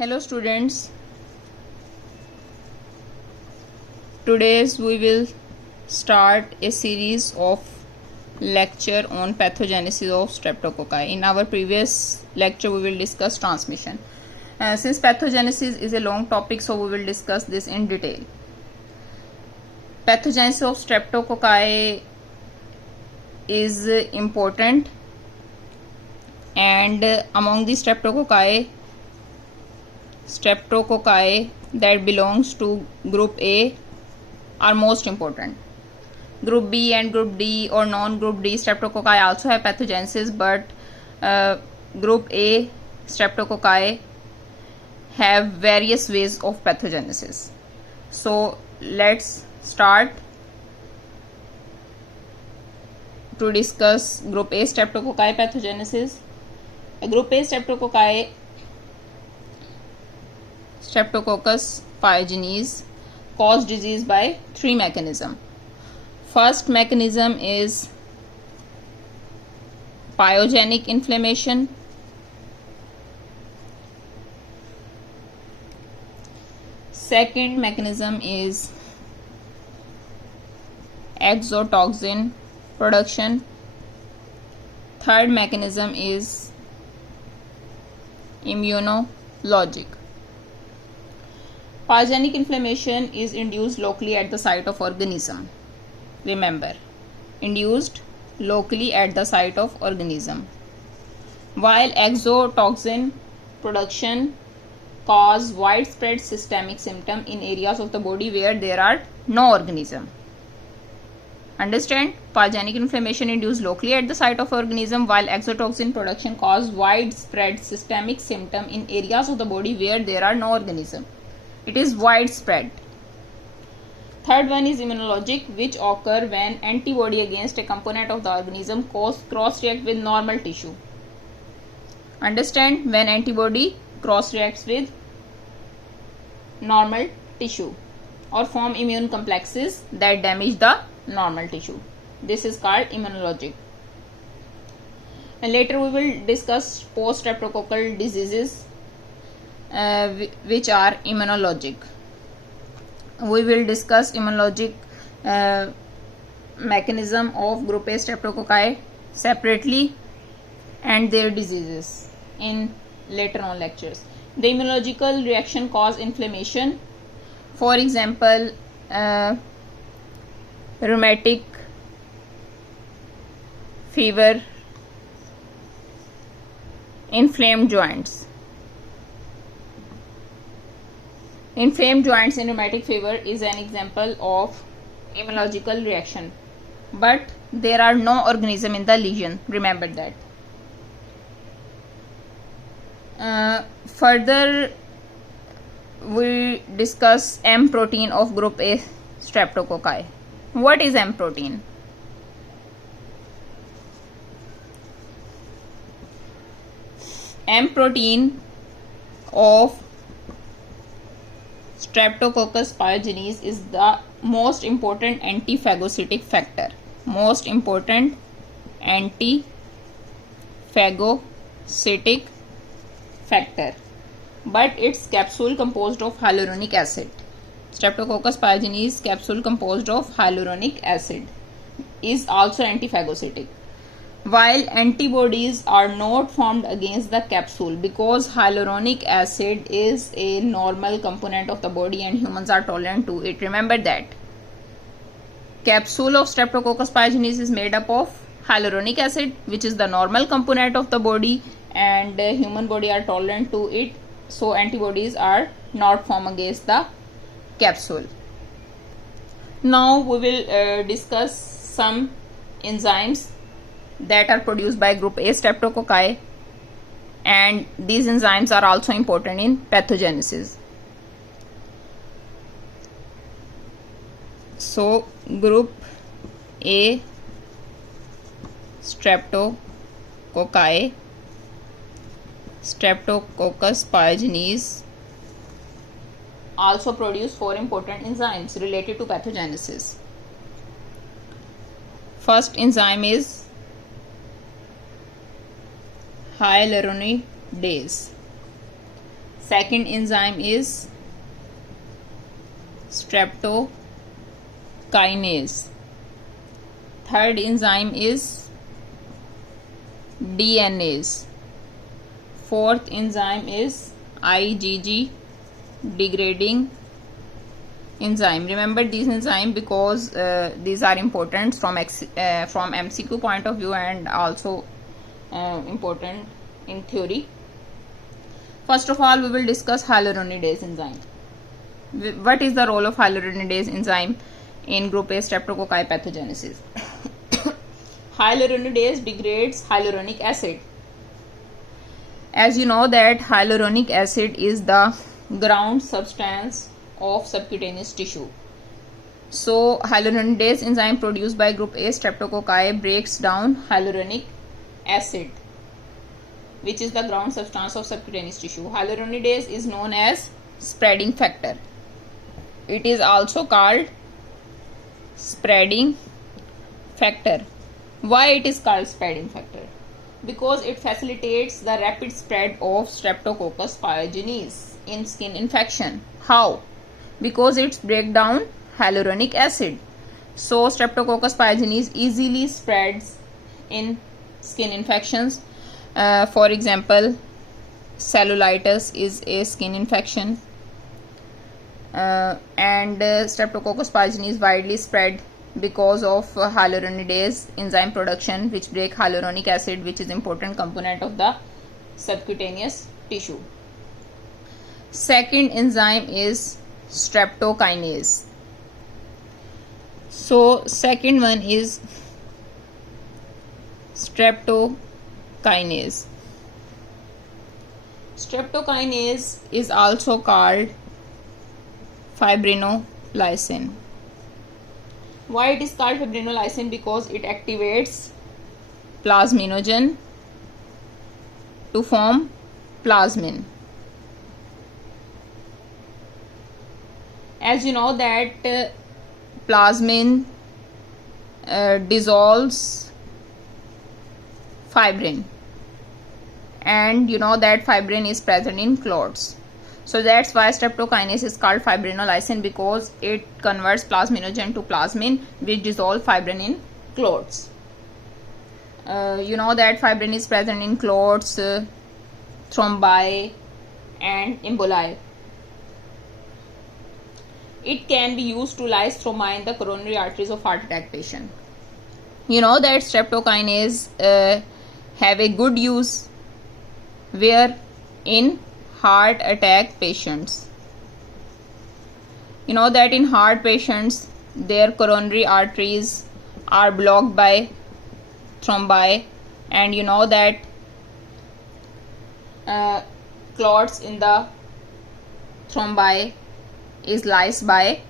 Hello students, today we will start a series of lecture on pathogenesis of streptococci. In our previous lecture we will discuss transmission. Since pathogenesis is a long topic, so we will discuss this in detail. Pathogenesis of streptococci is important, and among the streptococci that belongs to group A are most important. Group B and group D or non-group D streptococci also have pathogenesis, but group A streptococci have various ways of pathogenesis. So let's start to discuss group A streptococci pathogenesis. Group A streptococci, streptococcus pyogenes, cause disease by three mechanisms. First mechanism is pyogenic inflammation. Second mechanism is exotoxin production. Third mechanism is immunologic. Pyogenic inflammation is induced locally at the site of organism. Remember, induced locally at the site of organism. While exotoxin production cause widespread systemic symptom in areas of the body where there are no organism. Understand? Pyogenic inflammation induced locally at the site of organism, while exotoxin production cause widespread systemic symptom in areas of the body where there are no organism. It is widespread. Third one is immunologic, which occur when antibody against a component of the organism cross-react with normal tissue. Understand? When antibody cross-reacts with normal tissue or form immune complexes that damage the normal tissue. This is called immunologic. And later we will discuss post-streptococcal diseases which are immunologic. We will discuss immunologic mechanism of group A streptococci separately and their diseases in later on lectures. The immunological reaction cause inflammation. For example, rheumatic fever, inflamed joints. Inflamed joints in rheumatic fever is an example of immunological reaction, but there are no organism in the lesion. Remember that. Further, we discuss M protein of group A streptococci. What is M protein? M protein of streptococcus pyogenes is the most important antiphagocytic factor. Most important antiphagocytic factor. But its capsule composed of hyaluronic acid. Streptococcus pyogenes capsule composed of hyaluronic acid is also antiphagocytic. While antibodies are not formed against the capsule because hyaluronic acid is a normal component of the body and humans are tolerant to it. Remember that. Capsule of streptococcus pyogenes is made up of hyaluronic acid, which is the normal component of the body, and human body are tolerant to it, so antibodies are not formed against the capsule. Now we will discuss some enzymes that are produced by group A streptococci, and these enzymes are also important in pathogenesis. So group A streptococci, streptococcus pyogenes also produce four important enzymes related to pathogenesis. First enzyme is hyaluronidase. Second enzyme is streptokinase. Third enzyme is DNase. Fourth enzyme is IgG degrading enzyme. Remember these enzymes because these are important from MCQ point of view and also important in theory. First of all, we will discuss hyaluronidase enzyme. What is the role of hyaluronidase enzyme in group A streptococci pathogenesis? Hyaluronidase degrades hyaluronic acid. As you know that hyaluronic acid is the ground substance of subcutaneous tissue. So hyaluronidase enzyme produced by group A streptococci breaks down hyaluronic acid, which is the ground substance of subcutaneous tissue. Hyaluronidase is known as spreading factor. It is also called spreading factor. Why it is called spreading factor? Because it facilitates the rapid spread of streptococcus pyogenes in skin infection. How? Because it breaks down hyaluronic acid. So streptococcus pyogenes easily spreads in skin infections. For example, cellulitis is a skin infection, and streptococcus pyogenes widely spread because of hyaluronidase enzyme production, which break hyaluronic acid, which is important component of the subcutaneous tissue. Second enzyme is streptokinase. So second one is streptokinase. Streptokinase is also called fibrinolysin. Why it is called fibrinolysin? Because it activates plasminogen to form plasmin. As you know that plasmin dissolves fibrin, and you know that fibrin is present in clots. So that's why streptokinase is called fibrinolysin, because it converts plasminogen to plasmin, which dissolve fibrin in clots. You know that fibrin is present in clots, thrombi and emboli. It can be used to lyse thrombi in the coronary arteries of heart attack patient. You know that streptokinase have a good use where in heart attack patients. You know that in heart patients their coronary arteries are blocked by thrombi, and you know that clots in the thrombi is lysed by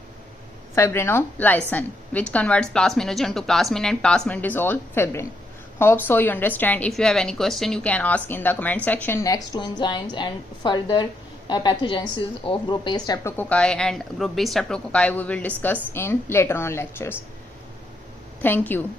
fibrinolysin, which converts plasminogen to plasmin, and plasmin dissolve fibrin. Hope so you understand. If you have any question, you can ask in the comment section. Next two enzymes and further pathogenesis of group A streptococci and group B streptococci we will discuss in later on lectures. Thank you.